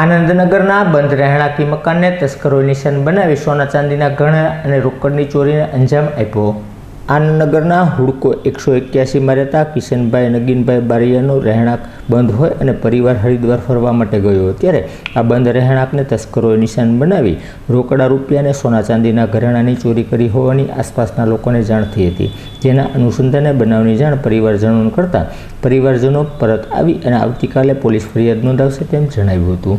આનંદનગરના બંધ રહેણાંકી મકાનને તસ્કરોએ નિશાન બનાવી સોના ચાંદીના ઘણા અને રોકડની ચોરીને અંજામ આપ્યો. આનંદનગરના હુડકો એકસો એક્યાસીમાં રહેતા કિશનભાઈ નગીનભાઈ બારિયાનું રહેણાંક બંધ હોય અને પરિવાર હરિદ્વાર ફરવા માટે ગયો ત્યારે આ બંધ રહેણાંકને તસ્કરોએ નિશાન બનાવી રોકડા રૂપિયાને સોના ચાંદીના ઘરેણાની ચોરી કરી હોવાની આસપાસના લોકોને જાણ થઈ હતી. જેના અનુસંધાને બનાવની જાણ પરિવારજનોને કરતા પરિવારજનો પરત આવી અને આવતીકાલે પોલીસ ફરિયાદ નોંધાવશે તેમ જણાવ્યું હતું.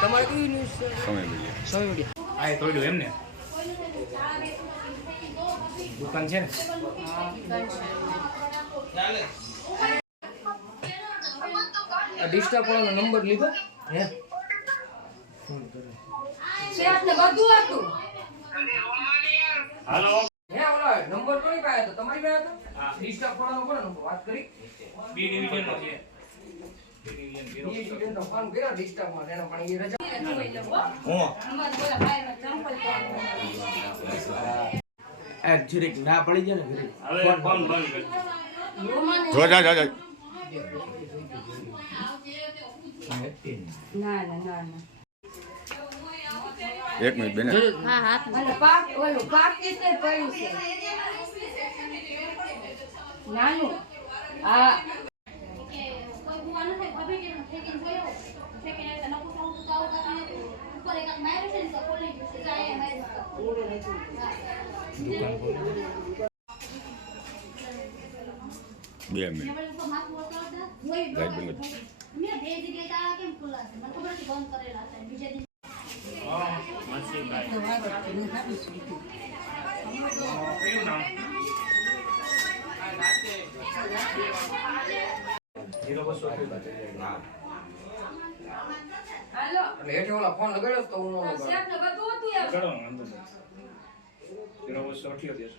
તમારે કયું ન્યૂઝ છે? સમય મળ્યો. સમય મીડિયા આ એ તોડ્યું એમ ને દુકાન છે ને? આ ડિસ્ટર્બ વાળાનો નંબર લીધો? હે? શેઠને બધું હતું. હાલો. હે ઓલા નંબર કોની પાસે હતો. તમારી પાસે હતો? ડિસ્ટર્બ વાળાનો કોનો નંબર વાત કરી. બી ડિવિઝન નો છે. ના પડી જાય ને ફોન બંધ જો જા જા એક મિનિટ બેન નાનું. નથી ફેંકીને જોયો ફેંકીને આવ્યા નકુ તો આવું કાકા ઉપર એક માર્યું છે ને તો ખોલી ગયું છે જાય માર્યું બે મિનિટ મેં તો માથું વળગાડતા જોઈ લાઈટ બંધ મેં બે જગ્યાએ તાળા કેમ ખુલ્લા છે મને ખબર નથી બંધ કરેલા છે બીજા દિવસે કયું નામ જીરો બસો હાલો. એટલે હેઠે ઓલા ફોન લગાડ્યો તો હું નો લગાડ્યો બધું હતું યાર કરો વાંધો નહીં. જીરો બસો અઠ્યોતેર.